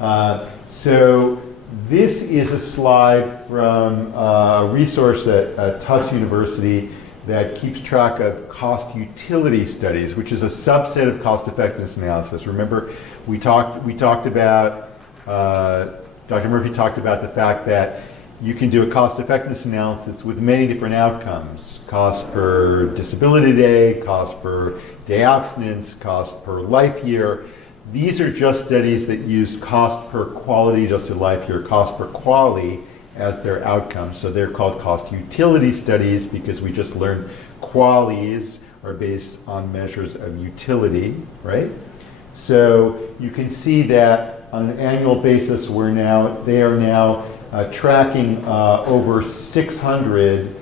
So this is a slide from a resource at Tufts University that keeps track of cost utility studies, which is a subset of cost effectiveness analysis. Remember, we talked about, Dr. Murphy talked about the fact that you can do a cost effectiveness analysis with many different outcomes. Cost per disability day, cost per day abstinence, cost per life year. These are just studies that used cost per quality adjusted life year, cost per QALY as their outcome. So they're called cost utility studies because we just learned QALYs are based on measures of utility, right? So you can see that on an annual basis, they are now tracking over 600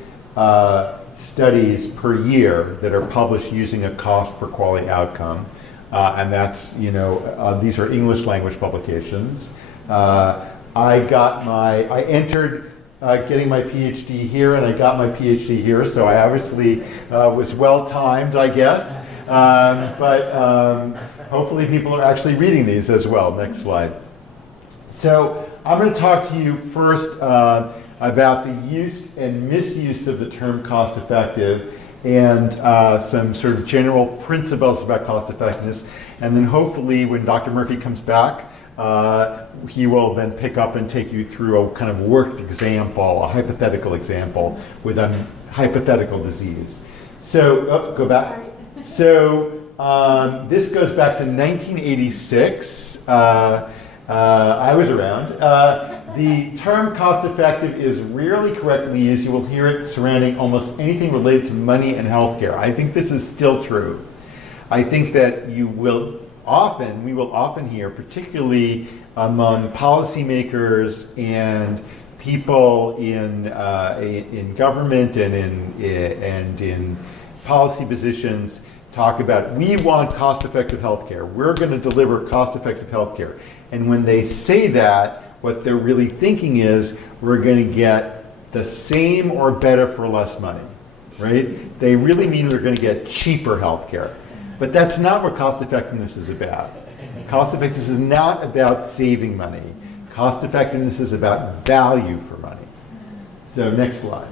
studies per year that are published using a cost per QALY outcome. And that's, these are English language publications. I entered getting my PhD here, and I got my PhD here, so I obviously was well-timed, I guess. But hopefully people are actually reading these as well. Next slide. So I'm going to talk to you first about the use and misuse of the term cost-effective and some sort of general principles about cost effectiveness. And then hopefully when Dr. Murphy comes back, he will then pick up and take you through a kind of worked example, a hypothetical example with a hypothetical disease. So, go back. So this goes back to 1986. I was around. The term cost-effective is rarely correctly used. You will hear it surrounding almost anything related to money and healthcare. I think this is still true. I think that we will often hear, particularly among policymakers and people in government and in policy positions, talk about, we want cost-effective healthcare. We're going to deliver cost-effective healthcare. And when they say that, what they're really thinking is, we're going to get the same or better for less money, right? They really mean we're going to get cheaper healthcare. But that's not what cost-effectiveness is about. Cost-effectiveness is not about saving money. Cost-effectiveness is about value for money. So next slide.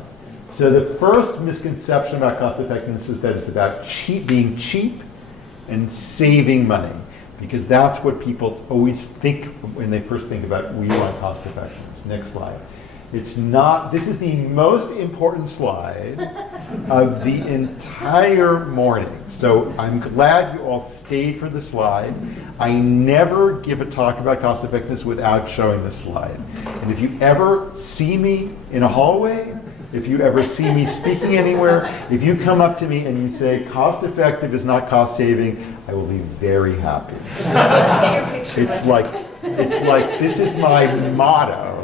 So the first misconception about cost-effectiveness is that it's about being cheap and saving money, because that's what people always think when they first think about we want cost-effectiveness. Next slide. It's not, this is the most important slide of the entire morning. So I'm glad you all stayed for the slide. I never give a talk about cost effectiveness without showing this slide. And if you ever see me in a hallway, if you ever see me speaking anywhere, if you come up to me and you say cost effective is not cost saving, I will be very happy. Let's get your picture. It's like this is my motto.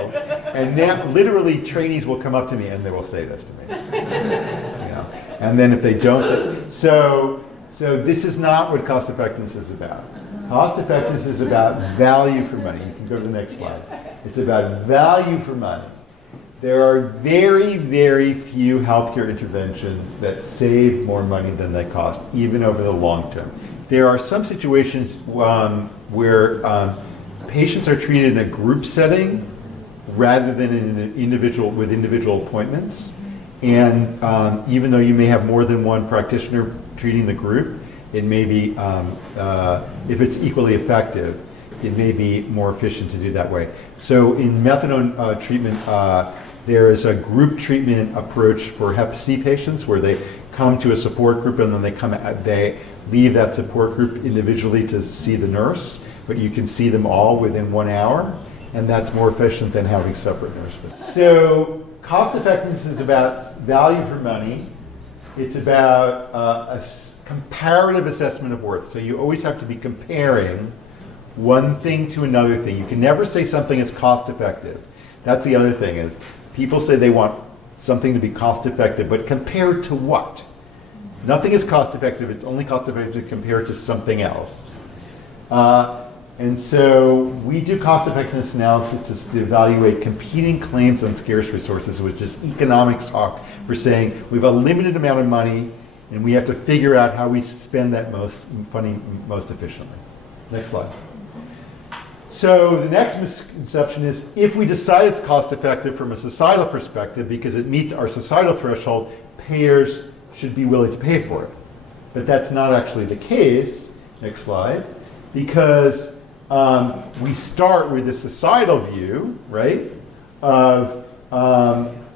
And now, literally, trainees will come up to me and they will say this to me. And then if they don't, so this is not what cost effectiveness is about. Cost effectiveness is about value for money. You can go to the next slide. It's about value for money. There are very, very few healthcare interventions that save more money than they cost, even over the long term. There are some situations where patients are treated in a group setting rather than in an individual appointments. And even though you may have more than one practitioner treating the group, it may be, if it's equally effective, it may be more efficient to do that way. So in methadone treatment, there is a group treatment approach for Hep C patients where they come to a support group and then they leave that support group individually to see the nurse, but you can see them all within 1 hour, and that's more efficient than having separate nurses. So cost effectiveness is about value for money. It's about a comparative assessment of worth. So you always have to be comparing one thing to another thing. You can never say something is cost effective. That's the other thing is, people say they want something to be cost effective, but compared to what? Nothing is cost effective, it's only cost effective compared to something else. And so we do cost effectiveness analysis to evaluate competing claims on scarce resources, which is economics talk for saying we have a limited amount of money and we have to figure out how we spend that money most efficiently. Next slide. So the next misconception is if we decide it's cost effective from a societal perspective because it meets our societal threshold, payers should be willing to pay for it. But that's not actually the case, next slide, because we start with the societal view, right, of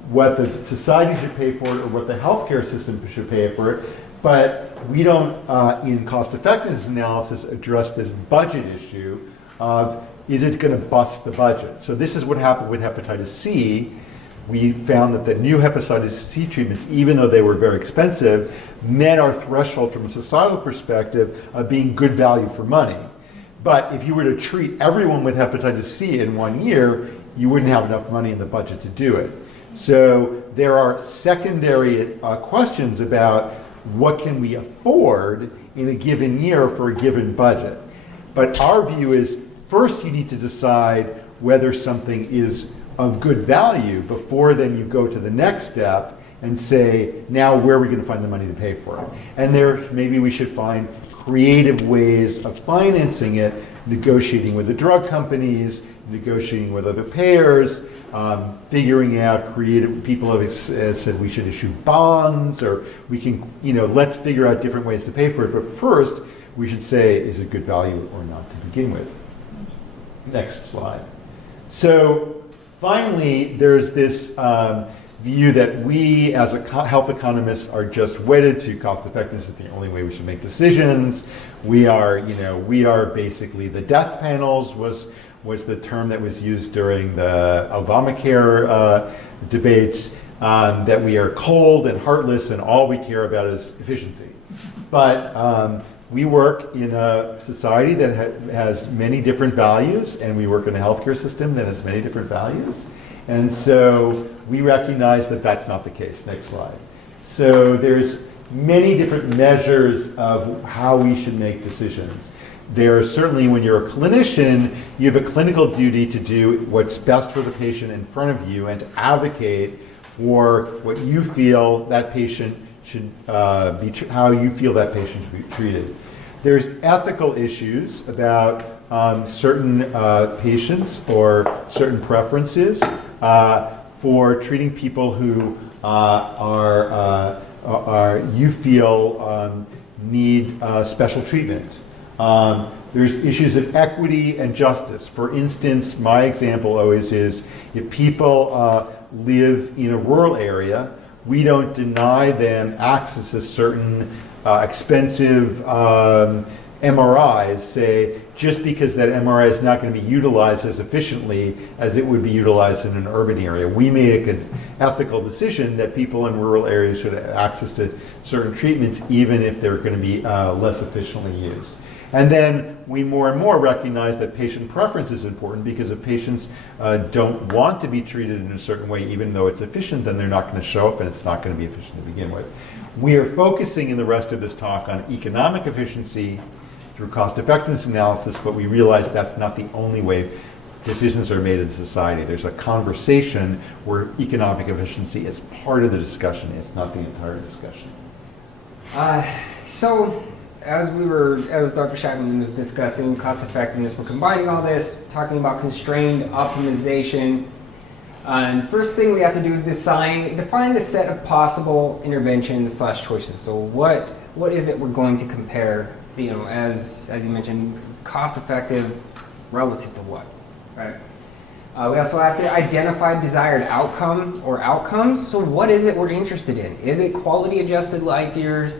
what the society should pay for it or what the healthcare system should pay for it, but we don't, in cost effectiveness analysis, address this budget issue of is it going to bust the budget? So this is what happened with hepatitis C. We found that the new hepatitis C treatments, even though they were very expensive, met our threshold from a societal perspective of being good value for money. But if you were to treat everyone with hepatitis C in 1 year, you wouldn't have enough money in the budget to do it. So there are secondary questions about what can we afford in a given year for a given budget. But our view is, first you need to decide whether something is of good value before then you go to the next step and say, now where are we going to find the money to pay for it? And maybe we should find creative ways of financing it, negotiating with the drug companies, negotiating with other payers, figuring out creative, people have said we should issue bonds, or we can, let's figure out different ways to pay for it. But first, we should say, is it good value or not to begin with? Next slide. So finally, there's this view that we as health economists are just wedded to cost effectiveness. It's the only way we should make decisions. We are basically the death panels was the term that was used during the Obamacare debates, that we are cold and heartless and all we care about is efficiency. But we work in a society that has many different values, and we work in a healthcare system that has many different values. And so we recognize that that's not the case. Next slide. So there's many different measures of how we should make decisions. There are certainly, when you're a clinician, you have a clinical duty to do what's best for the patient in front of you and to advocate for what you feel that patient should how you feel that patient should be treated. There's ethical issues about certain patients or certain preferences for treating people who you feel need special treatment. There's issues of equity and justice. For instance, my example always is if people live in a rural area, we don't deny them access to certain expensive MRIs, say, just because that MRI is not going to be utilized as efficiently as it would be utilized in an urban area. We make an ethical decision that people in rural areas should have access to certain treatments, even if they're going to be less efficiently used. And then we more and more recognize that patient preference is important, because if patients don't want to be treated in a certain way, even though it's efficient, then they're not going to show up and it's not going to be efficient to begin with. We are focusing in the rest of this talk on economic efficiency through cost effectiveness analysis, but we realize that's not the only way decisions are made in society. There's a conversation where economic efficiency is part of the discussion. It's not the entire discussion. So as Dr. Schackman was discussing cost effectiveness, we're combining all this, talking about constrained optimization. And first thing we have to do is define the set of possible interventions / choices. So what is it we're going to compare, as you mentioned, cost effective relative to what, right? We also have to identify desired outcome or outcomes. So what is it we're interested in? Is it quality adjusted life years?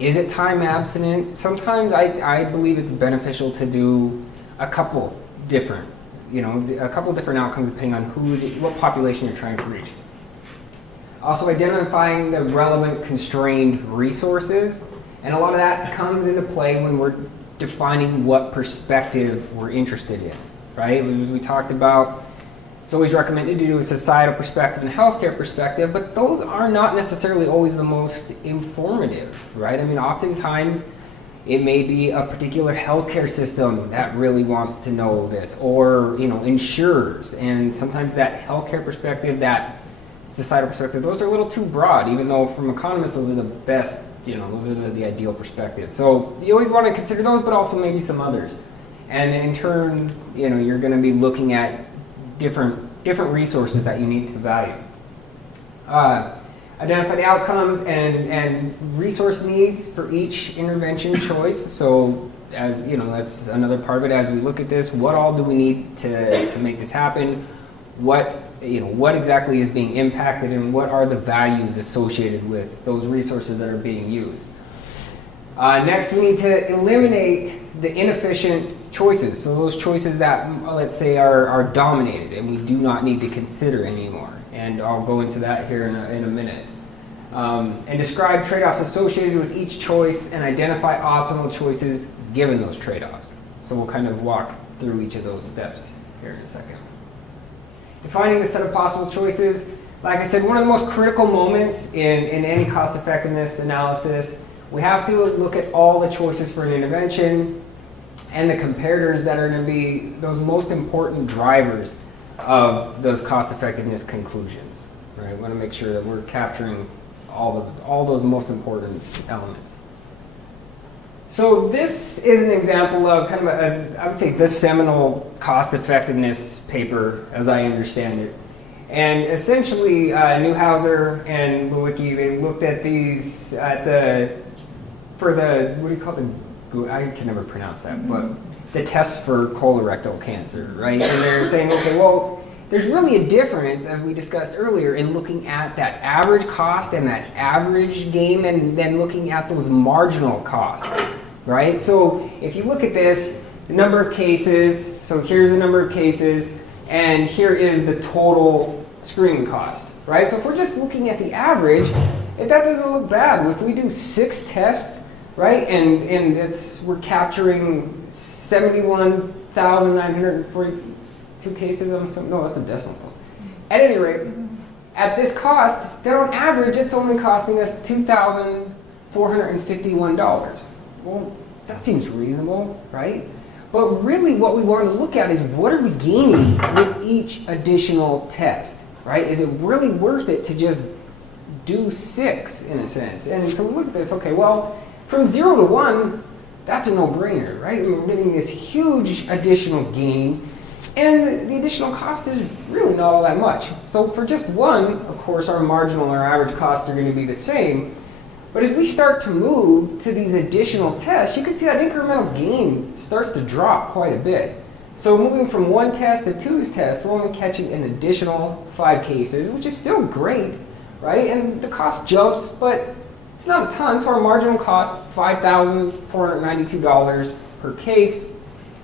Is it time abstinent? Sometimes I believe it's beneficial to do a couple different outcomes depending on what population you're trying to reach. Also identifying the relevant constrained resources, and a lot of that comes into play when we're defining what perspective we're interested in, right? As we talked about, it's always recommended to do a societal perspective and healthcare perspective, but those are not necessarily always the most informative, right? I mean, oftentimes it may be a particular healthcare system that really wants to know this, or insurers, and sometimes that healthcare perspective, that societal perspective, those are a little too broad, even though from economists those are the best, those are the ideal perspectives. So you always want to consider those, but also maybe some others. And in turn, you're going to be looking at different resources that you need to value. Identify the outcomes and resource needs for each intervention choice. So as that's another part of it. As we look at this, what all do we need to make this happen? What exactly is being impacted, and what are the values associated with those resources that are being used? Next, we need to eliminate the inefficient choices. So those choices that, let's say, are dominated and we do not need to consider anymore. And I'll go into that here in a minute. And describe trade-offs associated with each choice and identify optimal choices given those trade-offs. So we'll kind of walk through each of those steps here in a second. Defining the set of possible choices. Like I said, one of the most critical moments in any cost-effectiveness analysis, we have to look at all the choices for an intervention and the comparators that are going to be those most important drivers of those cost-effectiveness conclusions. Right? We want to make sure that we're capturing all those most important elements. So this is an example of kind of I would say the seminal cost-effectiveness paper, as I understand it. And essentially, Neuhauser and Lewicki, they looked at these for the, what do you call it? I can never pronounce that, but the tests for colorectal cancer, right? And they're saying, okay, well, there's really a difference, as we discussed earlier, in looking at that average cost and that average gain, and then looking at those marginal costs, right? So if you look at this, the number of cases, so here's the number of cases, and here is the total screening cost, right? So if we're just looking at the average, that doesn't look bad. If we do 6 tests, right, and we're capturing 71,942 cases, no, that's a decimal point. At any rate, at this cost, then on average, it's only costing us $2,451. Well, that seems reasonable, right? But really what we want to look at is what are we gaining with each additional test, right? Is it really worth it to just do 6 in a sense? And so look at this, okay, well, from 0 to 1, that's a no-brainer, right? We're getting this huge additional gain, and the additional cost is really not all that much. So for just 1, of course, our marginal or average costs are going to be the same. But as we start to move to these additional tests, you can see that incremental gain starts to drop quite a bit. So moving from 1 test to 2 tests, we're only catching an additional 5 cases, which is still great, right? And the cost jumps, but it's not a ton. So our marginal cost, $5,492 per case.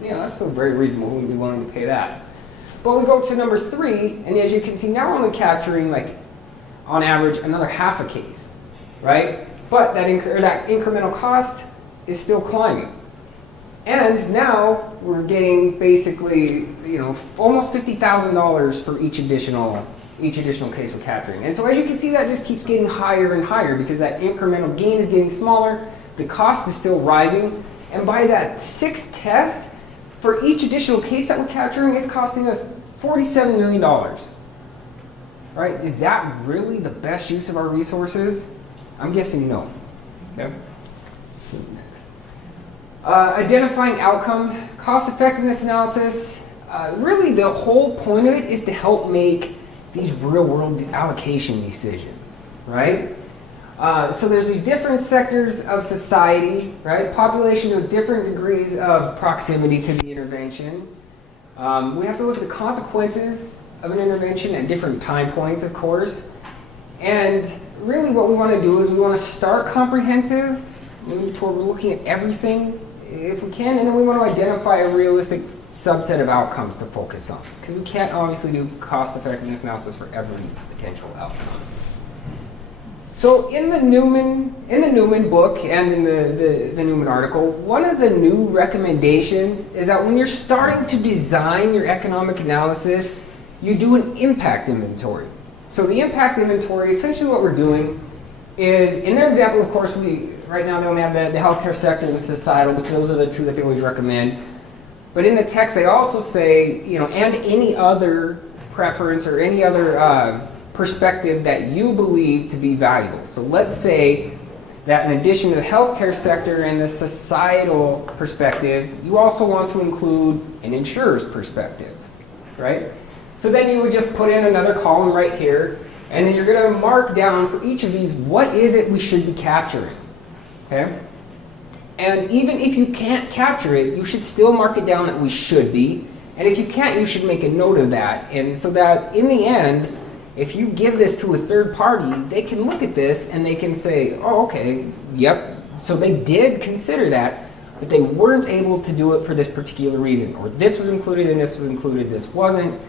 That's still very reasonable. We would be willing to pay that. But we go to number 3, and as you can see, now we're only capturing, like, on average, another half a case, right? But that incremental cost is still climbing. And now we're getting basically, almost $50,000 for each additional case we're capturing. And so as you can see, that just keeps getting higher and higher because that incremental gain is getting smaller, the cost is still rising, and by that 6th test, for each additional case that we're capturing, it's costing us $47 million. Right? Is that really the best use of our resources? I'm guessing no. Okay. So next. Identifying outcomes, cost-effectiveness analysis. Really, the whole point of it is to help make these real-world allocation decisions, right? So there's these different sectors of society, right? Population with different degrees of proximity to the intervention. We have to look at the consequences of an intervention at different time points, of course. And really what we want to do is we want to start comprehensive, moving toward we're looking at everything if we can, and then we want to identify a realistic subset of outcomes to focus on. Because we can't obviously do cost-effectiveness analysis for every potential outcome. So in the Newman book and in the Newman article, one of the new recommendations is that when you're starting to design your economic analysis, you do an impact inventory. So the impact inventory, essentially what we're doing is, in their example, of course, right now they only have the healthcare sector and the societal, because those are the 2 that they always recommend. But in the text, they also say, and any other preference or any other perspective that you believe to be valuable. So let's say that in addition to the healthcare sector and the societal perspective, you also want to include an insurer's perspective, right? So then you would just put in another column right here, and then you're going to mark down for each of these, what is it we should be capturing, okay? And even if you can't capture it, you should still mark it down that we should be. And if you can't, you should make a note of that. And so that in the end, if you give this to a third party, they can look at this and they can say, oh, okay, yep. So they did consider that, but they weren't able to do it for this particular reason. Or this was included and this was included, this wasn't.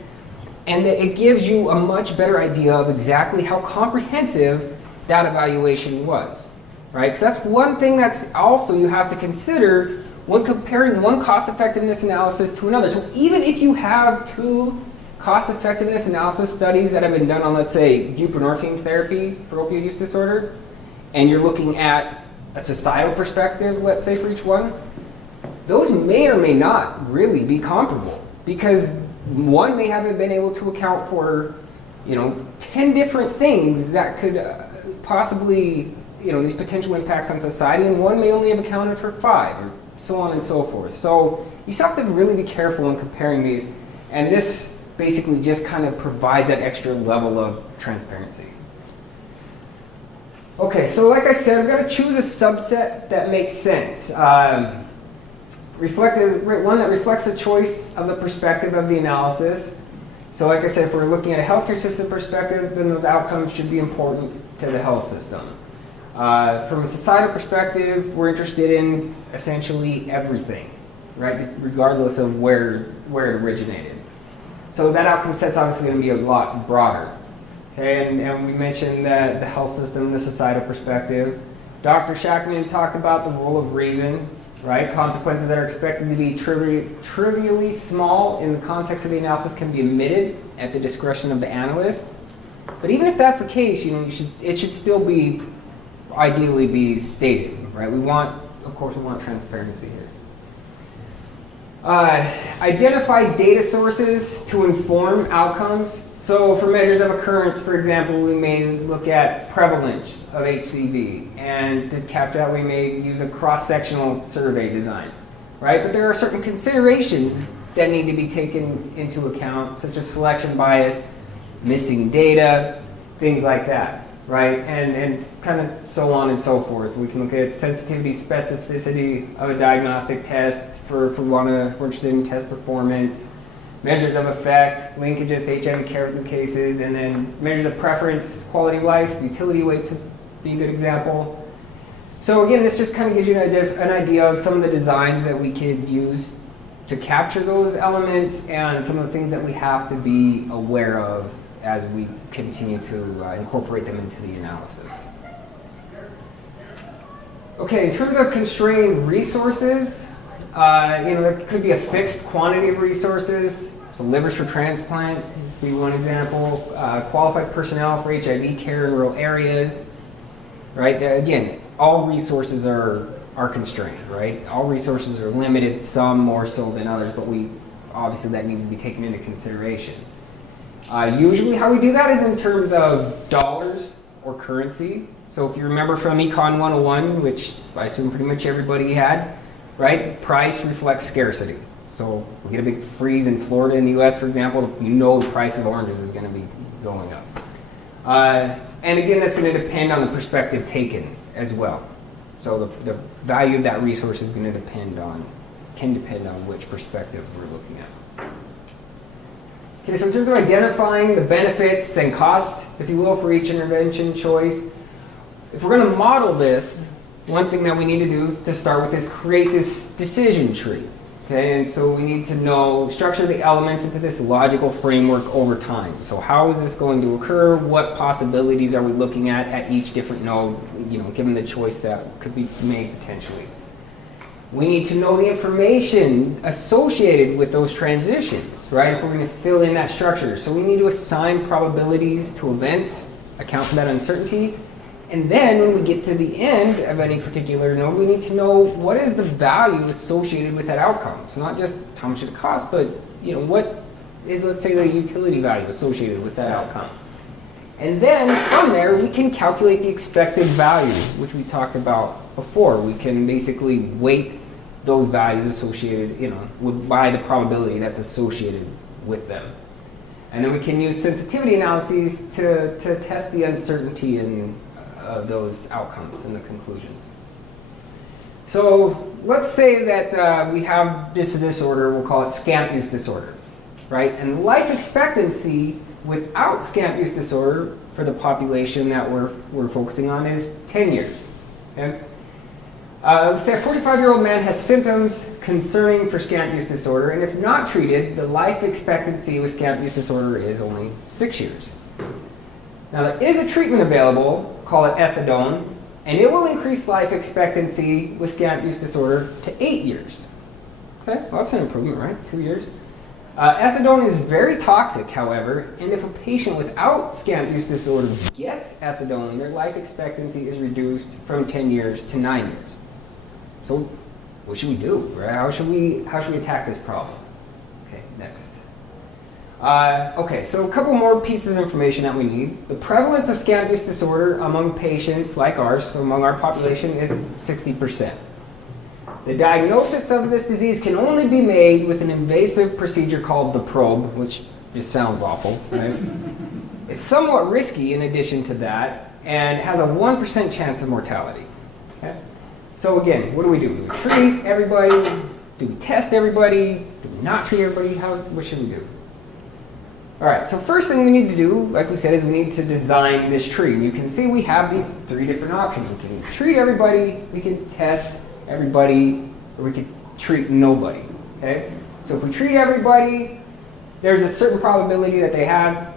And it gives you a much better idea of exactly how comprehensive that evaluation was. Right? Because that's one thing that's also you have to consider when comparing one cost effectiveness analysis to another. So even if you have two cost effectiveness analysis studies that have been done on, let's say, buprenorphine therapy for opioid use disorder, and you're looking at a societal perspective, let's say, for each one, those may or may not really be comparable, because one may haven't been able to account for, 10 different things that could possibly, these potential impacts on society, and one may only have accounted for 5, or so on and so forth. So you still have to really be careful when comparing these, and this basically just kind of provides that extra level of transparency. Okay, so like I said, I've got to choose a subset that makes sense. One that reflects the choice of the perspective of the analysis. So like I said, if we're looking at a healthcare system perspective, then those outcomes should be important to the health system. From a societal perspective, we're interested in essentially everything, right? Regardless of where it originated. So that outcome set's obviously going to be a lot broader. Okay, and we mentioned that the health system, the societal perspective. Dr. Schackman talked about the role of reason, right? Consequences that are expected to be trivially small in the context of the analysis can be omitted at the discretion of the analyst. But even if that's the case, it should still be ideally be stated, right? Of course, we want transparency here. Identify data sources to inform outcomes. So for measures of occurrence, for example, we may look at prevalence of HCV, and to capture that we may use a cross-sectional survey design, right? But there are certain considerations that need to be taken into account, such as selection bias, missing data, things like that, right? And kind of so on and so forth. We can look at sensitivity, specificity of a diagnostic test if we're interested in test performance, measures of effect, linkages to HIV care cases, and then measures of preference, quality of life, utility weight to be a good example. So again, this just kind of gives you an idea of some of the designs that we could use to capture those elements and some of the things that we have to be aware of as we continue to incorporate them into the analysis. Okay, in terms of constrained resources, there could be a fixed quantity of resources. So livers for transplant would be one example. Qualified personnel for HIV care in rural areas, right? Again, all resources are constrained, right? All resources are limited, some more so than others, but obviously that needs to be taken into consideration. Usually how we do that is in terms of dollars or currency. So if you remember from Econ 101, which I assume pretty much everybody had, right? Price reflects scarcity. So we get a big freeze in Florida in the US, for example, the price of oranges is going to be going up. And again, that's going to depend on the perspective taken as well. So the value of that resource is going to can depend on which perspective we're looking at. Okay, so in terms of identifying the benefits and costs, if you will, for each intervention choice, if we're going to model this, one thing that we need to do to start with is create this decision tree. Okay, and so we need to structure the elements into this logical framework over time. So how is this going to occur? What possibilities are we looking at each different node, given the choice that could be made potentially? We need to know the information associated with those transitions, right? If we're going to fill in that structure. So we need to assign probabilities to events, account for that uncertainty. And then when we get to the end of any particular node, we need to know what is the value associated with that outcome. So not just how much it costs, but what is, let's say, the utility value associated with that outcome. And then from there, we can calculate the expected value, which we talked about before. We can basically weight those values associated, by the probability that's associated with them. And then we can use sensitivity analyses to test the uncertainty in those outcomes and the conclusions. So let's say that we have this disorder, we'll call it scant use disorder, right? And life expectancy without scant use disorder for the population that we're focusing on is 10 years. Okay? Let's say a 45-year-old man has symptoms concerning for scant use disorder, and if not treated, the life expectancy with scant use disorder is only 6 years. Now there is a treatment available, call it Methadone, and it will increase life expectancy with scant use disorder to 8 years. Okay, well, that's an improvement, right? 2 years. Methadone is very toxic, however, and if a patient without scant use disorder gets methadone, their life expectancy is reduced from 10 years to 9 years. So what should we do, right? How should we attack this problem? Okay, next. Okay, so a couple more pieces of information that we need. The prevalence of scant use disorder among patients like ours, so among our population, is 60%. The diagnosis of this disease can only be made with an invasive procedure called the probe, which just sounds awful, right? It's somewhat risky in addition to that, and has a 1% chance of mortality. Okay? So again, what do? Do we treat everybody? Do we test everybody? Do we not treat everybody? What should we do? All right, so first thing we need to do, like we said, is we need to design this tree. And you can see we have these 3 different options. We can treat everybody, we can test everybody, or we could treat nobody, okay? So if we treat everybody, there's a certain probability that they had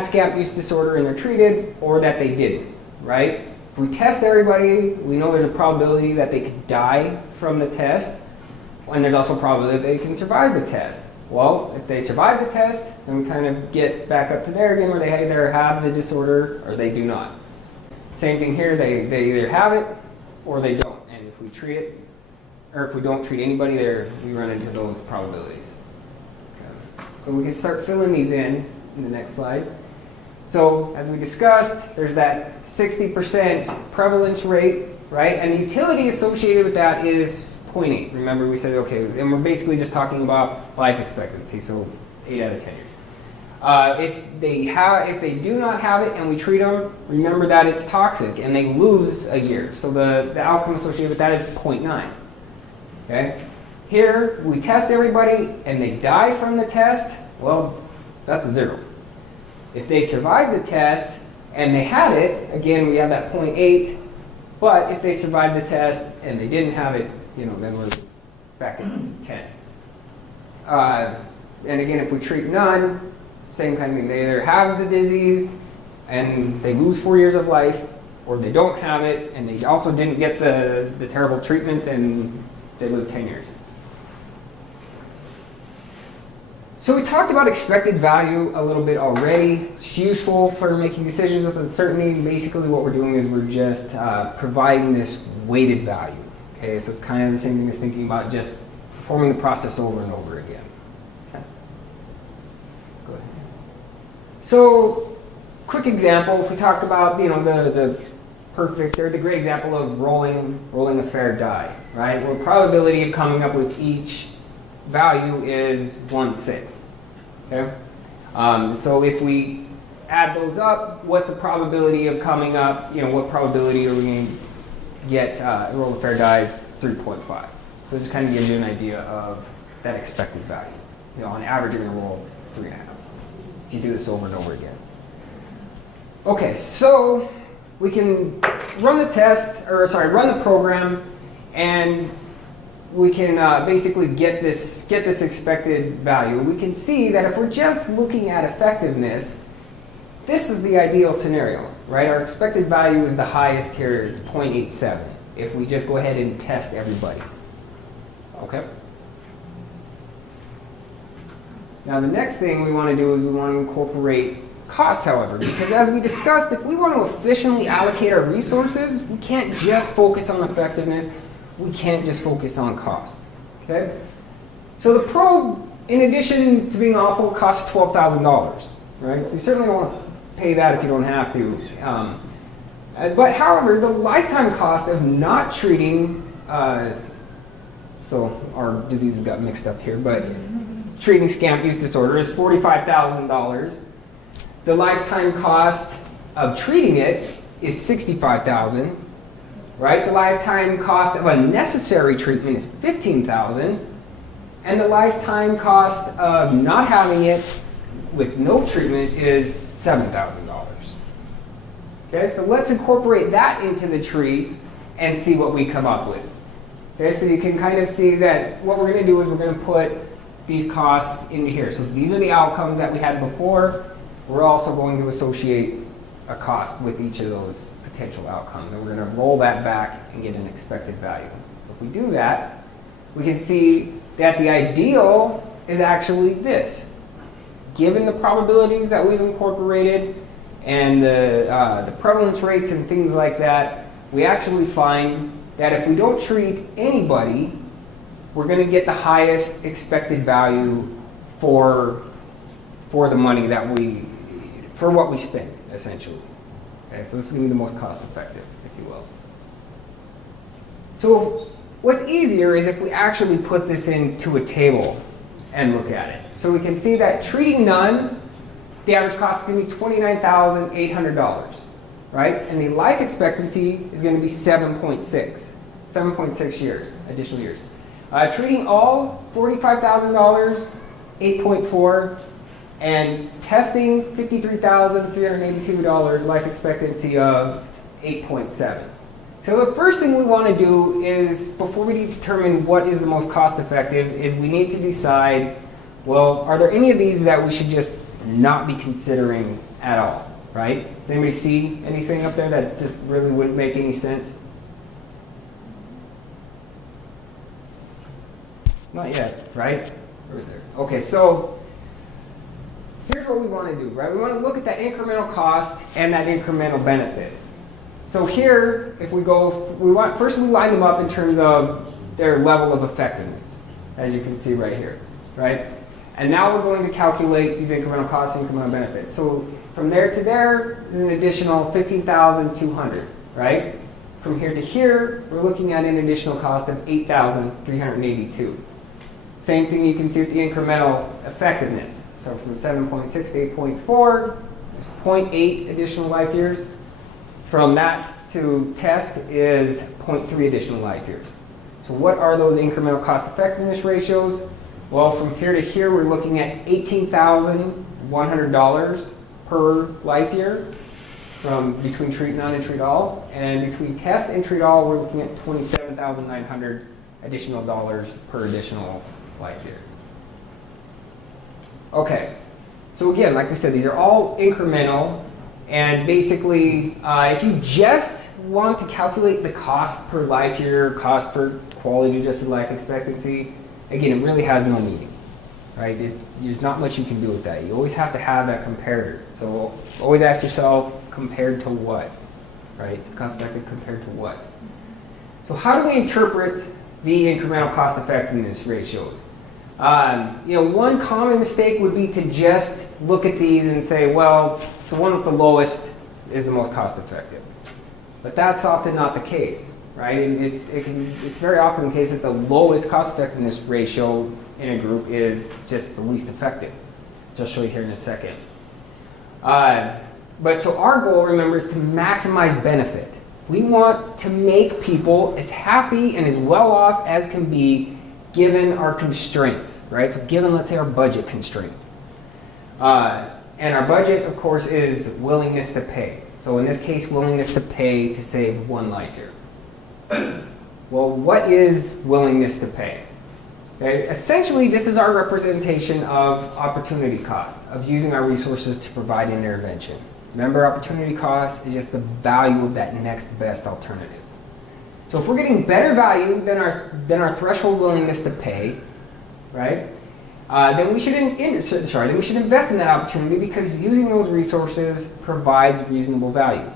scant use disorder and they're treated, or that they didn't, right? If we test everybody, we know there's a probability that they could die from the test, and there's also a probability that they can survive the test. Well, if they survive the test, then we kind of get back up to there again, where they either have the disorder or they do not. Same thing here, they either have it or they don't. If we treat it, or if we don't treat anybody there, we run into those probabilities. Okay. So we can start filling these in the next slide. So as we discussed, there's that 60% prevalence rate, right? And the utility associated with that is 0.8. Remember we said, okay, and we're basically just talking about life expectancy, so 8 out of 10 years. If they do not have it and we treat them, remember that it's toxic and they lose a year. So the outcome associated with that is 0.9. Okay? Here, we test everybody and they die from the test, well, that's a 0. If they survive the test and they had it, again, we have that 0.8. But if they survived the test and they didn't have it, then we're back at 10. And again, if we treat none, same kind of thing. They either have the disease and they lose 4 years of life, or they don't have it and they also didn't get the terrible treatment and they live 10 years. So we talked about expected value a little bit already. It's useful for making decisions with uncertainty. Basically what we're doing is we're just providing this weighted value. Okay, so it's kind of the same thing as thinking about just performing the process over and over again. Okay. Go ahead. So, quick example, if we talk about, the perfect, or the great example of rolling a fair die, right? Well, the probability of coming up with each value is 1/6, okay? So if we add those up, what's the probability of coming up, what probability are we going to get roll a fair die is 3.5. So it just kind of gives you an idea of that expected value. On average, you're going to roll 3.5 if you do this over and over again. Okay, so we can run run the program, and we can basically get this expected value. We can see that if we're just looking at effectiveness, this is the ideal scenario, right? Our expected value is the highest here, it's 0.87, if we just go ahead and test everybody. Okay? Now the next thing we want to do is we want to incorporate costs, however, because as we discussed, if we want to efficiently allocate our resources, we can't just focus on effectiveness, we can't just focus on cost. Okay? So the probe, in addition to being awful, costs $12,000, right? So you certainly don't want to pay that if you don't have to. But however, the lifetime cost of not treating, so our diseases got mixed up here, but treating scam use disorder is $45,000. The lifetime cost of treating it is $65,000, right? The lifetime cost of unnecessary treatment is $15,000, and the lifetime cost of not having it with no treatment is $7,000. Okay, so let's incorporate that into the tree and see what we come up with. Okay, so you can kind of see that what we're going to do is we're going to put these costs into here. So these are the outcomes that we had before. We're also going to associate a cost with each of those potential outcomes, and we're going to roll that back and get an expected value. So if we do that, we can see that the ideal is actually this. Given the probabilities that we've incorporated and the prevalence rates and things like that, we actually find that if we don't treat anybody, we're going to get the highest expected value for the money that for what we spend, essentially. Okay, so this is going to be the most cost effective, if you will. So what's easier is if we actually put this into a table and look at it. So we can see that treating none, the average cost is going to be $29,800, right? And the life expectancy is going to be 7.6 years, additional years. Treating all, $45,000, 8.4, and testing, $53,382, life expectancy of 8.7. So the first thing we want to do is, before we determine what is the most cost effective, is we need to decide, well, are there any of these that we should just not be considering at all, right? Does anybody see anything up there that just really wouldn't make any sense? Not yet, right? Over there. Okay, so here's what we want to do, right? We want to look at that incremental cost and that incremental benefit. So here, if we go, first we line them up in terms of their level of effectiveness, as you can see right here, right? And now we're going to calculate these incremental costs and incremental benefits. So from there to there is an additional $15,200, right? From here to here, we're looking at an additional cost of $8,382. Same thing you can see with the incremental effectiveness. So from 7.6 to 8.4 is 0.8 additional life years. From that to test is 0.3 additional life years. So what are those incremental cost effectiveness ratios? Well, from here to here, we're looking at $18,100 per life year from between treat none and treat all. And between test and treat all, we're looking at $27,900 additional dollars per additional life year. Okay, so again, like we said, these are all incremental. And basically, if you just want to calculate the cost per life year, cost per quality adjusted life expectancy, again, it really has no meaning, right? There's not much you can do with that. You always have to have that comparator. So always ask yourself, compared to what, right? It's cost effective compared to what? So how do we interpret the incremental cost effectiveness ratios? One common mistake would be to just look at these and say, well, the one with the lowest is the most cost effective. But that's often not the case, right? It's very often the case that the lowest cost effectiveness ratio in a group is just the least effective, which I'll show you here in a second. But so our goal, remember, is to maximize benefit. We want to make people as happy and as well off as can be given our constraints, right? So given, let's say, our budget constraint. And our budget, of course, is willingness to pay. So in this case, willingness to pay to save one life year. Well, what is willingness to pay? Okay? Essentially, this is our representation of opportunity cost, of using our resources to provide an intervention. Remember, opportunity cost is just the value of that next best alternative. So if we're getting better value than our threshold willingness to pay, right? Then we should invest in that opportunity because using those resources provides reasonable value.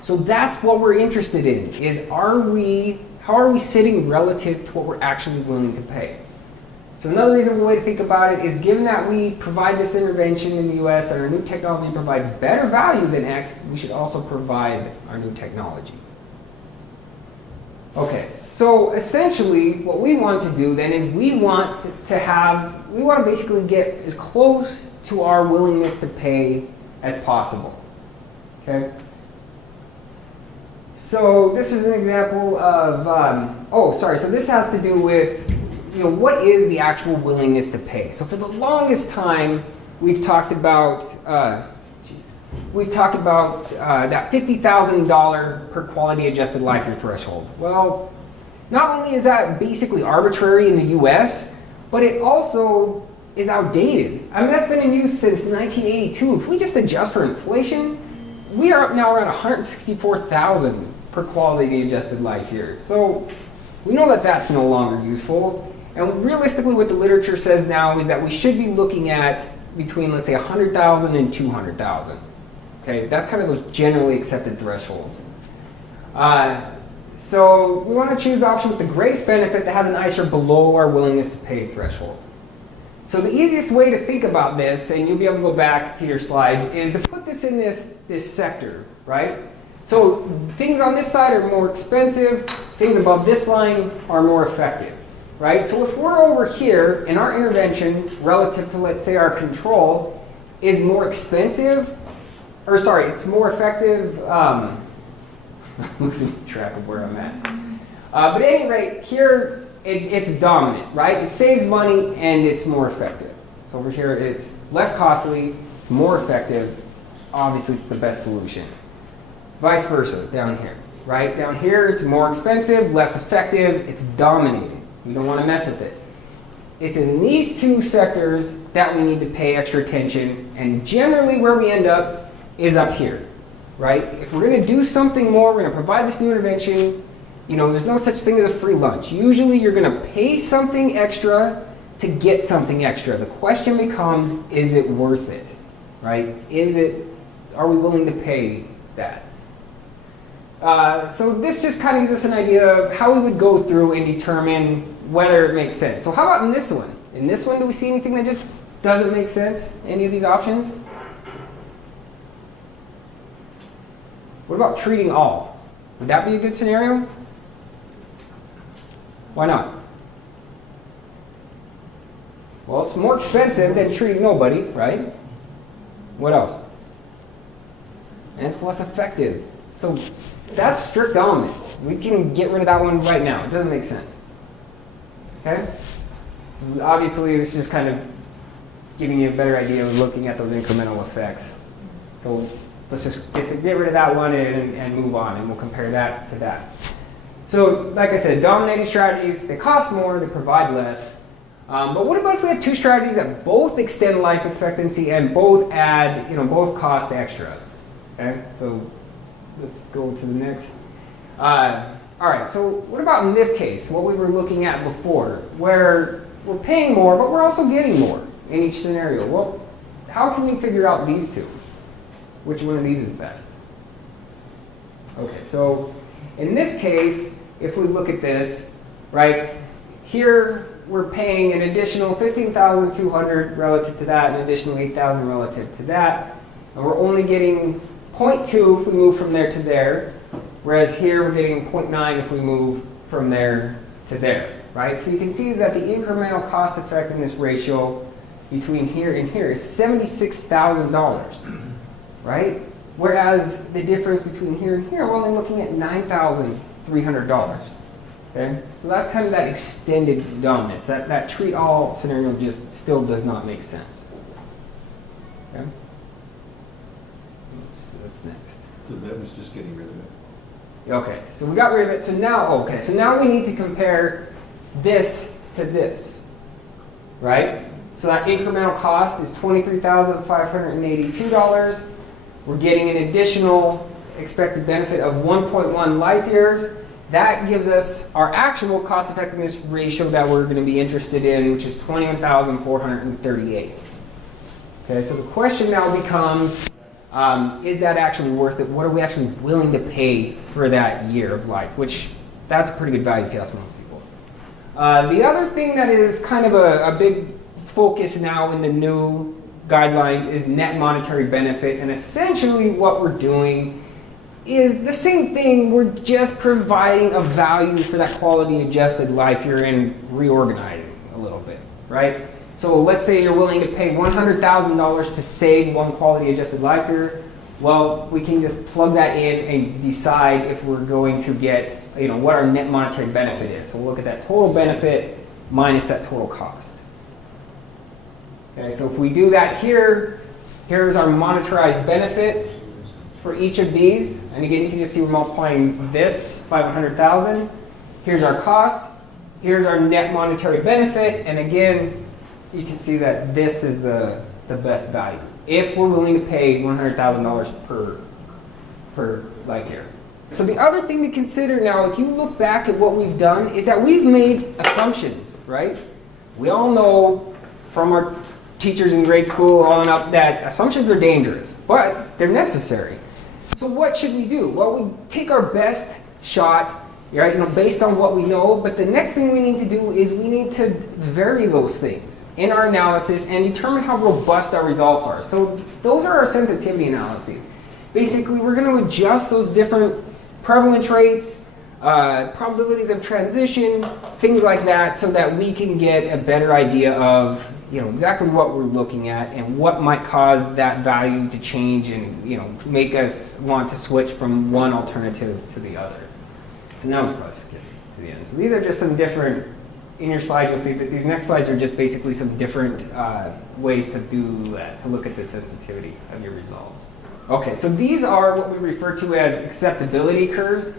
So that's what we're interested in: is how are we sitting relative to what we're actually willing to pay? So another reasonable way to think about it is given that we provide this intervention in the US and our new technology provides better value than X, we should also provide our new technology. Okay, so essentially what we want to do then is we want to basically get as close to our willingness to pay as possible. Okay? So this is an example of, so this has to do with, what is the actual willingness to pay? So for the longest time, we've talked about that $50,000 per quality adjusted life year threshold. Well, not only is that basically arbitrary in the US, but it also is outdated. I mean, that's been in use since 1982. If we just adjust for inflation, we are up now around 164,000 per quality adjusted life year. So we know that that's no longer useful. And realistically, what the literature says now is that we should be looking at between, let's say, 100,000 and 200,000. Okay, that's kind of those generally accepted thresholds. So we want to choose the option with the greatest benefit that has an ICER below our willingness to pay threshold. So the easiest way to think about this, and you'll be able to go back to your slides, is to put this in this sector, right? So things on this side are more expensive, things above this line are more effective, right? So if we're over here and our intervention relative to, let's say, our control is more expensive, it's more effective, I'm losing track of where I'm at. But at any rate, here it's dominant, right? It saves money and it's more effective. So over here it's less costly, it's more effective, obviously it's the best solution. Vice versa, down here, right? Down here it's more expensive, less effective, it's dominating. We don't want to mess with it. It's in these two sectors that we need to pay extra attention, and generally where we end up is up here, right? If we're going to do something more, we're going to provide this new intervention, there's no such thing as a free lunch. Usually you're going to pay something extra to get something extra. The question becomes, is it worth it, right? Are we willing to pay that? So this just kind of gives us an idea of how we would go through and determine whether it makes sense. So how about in this one? In this one, do we see anything that just doesn't make sense? Any of these options? What about treating all? Would that be a good scenario? Why not? Well, it's more expensive than treating nobody, right? What else? And it's less effective. So that's strict dominance. We can get rid of that one right now. It doesn't make sense. Okay? So obviously, it's just kind of giving you a better idea of looking at those incremental effects. So let's just get rid of that one and move on, and we'll compare that to that. So like I said, dominating strategies, they cost more, they provide less. But what about if we had two strategies that both extend life expectancy and both add, both cost extra? Okay, so let's go to the next. All right, so what about in this case, what we were looking at before, where we're paying more, but we're also getting more in each scenario? Well, how can we figure out these two? Which one of these is best? Okay, so in this case, if we look at this, right, here we're paying an additional $15,200 relative to that, an additional $8,000 relative to that, and we're only getting 0.2 if we move from there to there, whereas here we're getting 0.9 if we move from there to there, right? So you can see that the incremental cost effectiveness ratio between here and here is $76,000, right? Whereas the difference between here and here, we're only looking at $9,300. Okay, so that's kind of that extended dominance. That treat all scenario just still does not make sense. Okay, what's next? So that was just getting rid of it. Okay, so we got rid of it. So now, so now we need to compare this to this, right? So that incremental cost is $23,582. We're getting an additional expected benefit of 1.1 life years. That gives us our actual cost effectiveness ratio that we're going to be interested in, which is 21,438. Okay, so the question now becomes, is that actually worth it? What are we actually willing to pay for that year of life? Which, that's a pretty good value if you ask most people. The other thing that is kind of a big focus now in the new guidelines is net monetary benefit, and essentially what we're doing is the same thing. We're just providing a value for that quality adjusted life you're in, reorganizing a little bit, right? So let's say you're willing to pay $100,000 to save one quality adjusted life year. Well, we can just plug that in and decide if we're going to get, what our net monetary benefit is. So we'll look at that total benefit minus that total cost. Okay, so if we do that here, here's our monetarized benefit for each of these. And again, you can just see we're multiplying this by 100,000. Here's our cost. Here's our net monetary benefit. And again, you can see that this is the best value, if we're willing to pay $100,000 per life year. So the other thing to consider now, if you look back at what we've done, is that we've made assumptions, right? We all know from our teachers in grade school on up that assumptions are dangerous, but they're necessary. So what should we do? Well, we take our best shot, right, based on what we know, but the next thing we need to do is we need to vary those things in our analysis and determine how robust our results are. So those are our sensitivity analyses. Basically, we're going to adjust those different prevalence rates, probabilities of transition, things like that, so that we can get a better idea of exactly what we're looking at and what might cause that value to change and make us want to switch from one alternative to the other. So now we'll skip to the end. So these are just some different, in your slides you'll see that these next slides are just basically some different ways to do that, to look at the sensitivity of your results. Okay, so these are what we refer to as acceptability curves.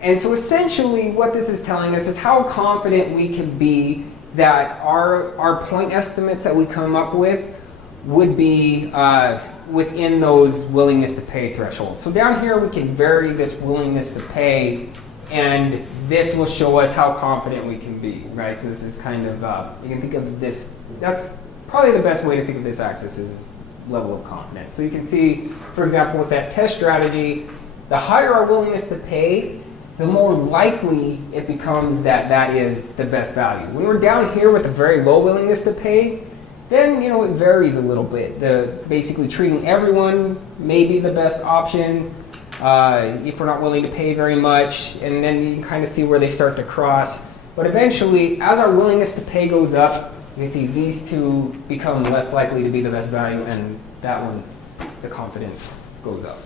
And so essentially what this is telling us is how confident we can be that our point estimates that we come up with would be within those willingness to pay thresholds. So down here we can vary this willingness to pay, and this will show us how confident we can be, right? So this is kind of, you can think of this, that's probably the best way to think of this axis is level of confidence. So you can see, for example, with that test strategy, the higher our willingness to pay, the more likely it becomes that that is the best value. When we're down here with a very low willingness to pay, then it varies a little bit. Basically treating everyone may be the best option if we're not willing to pay very much, and then you can kind of see where they start to cross. But eventually, as our willingness to pay goes up, you can see these two become less likely to be the best value, and that one, the confidence goes up.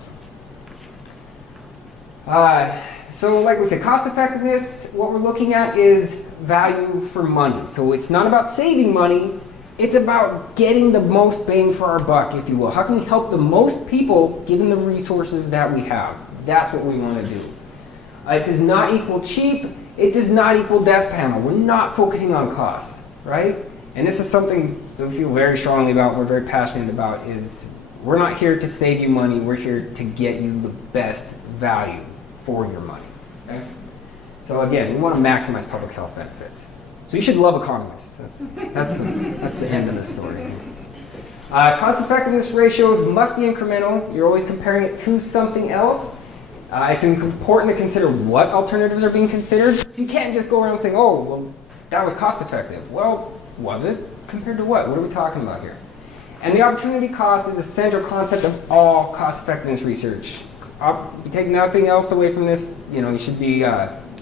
So like we said, cost effectiveness, what we're looking at is value for money. So it's not about saving money, it's about getting the most bang for our buck, if you will. How can we help the most people given the resources that we have? That's what we want to do. It does not equal cheap, it does not equal death panel. We're not focusing on cost, right? And this is something that we feel very strongly about, we're very passionate about, is we're not here to save you money, we're here to get you the best value for your money. Okay? So again, we want to maximize public health benefits. So you should love economists. That's the end of the story. Cost effectiveness ratios must be incremental. You're always comparing it to something else. It's important to consider what alternatives are being considered. So you can't just go around saying, oh, well, that was cost effective. Well, was it? Compared to what? What are we talking about here? And the opportunity cost is a central concept of all cost effectiveness research. You take nothing else away from this, you should be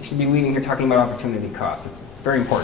leaving here talking about opportunity costs. It's very important.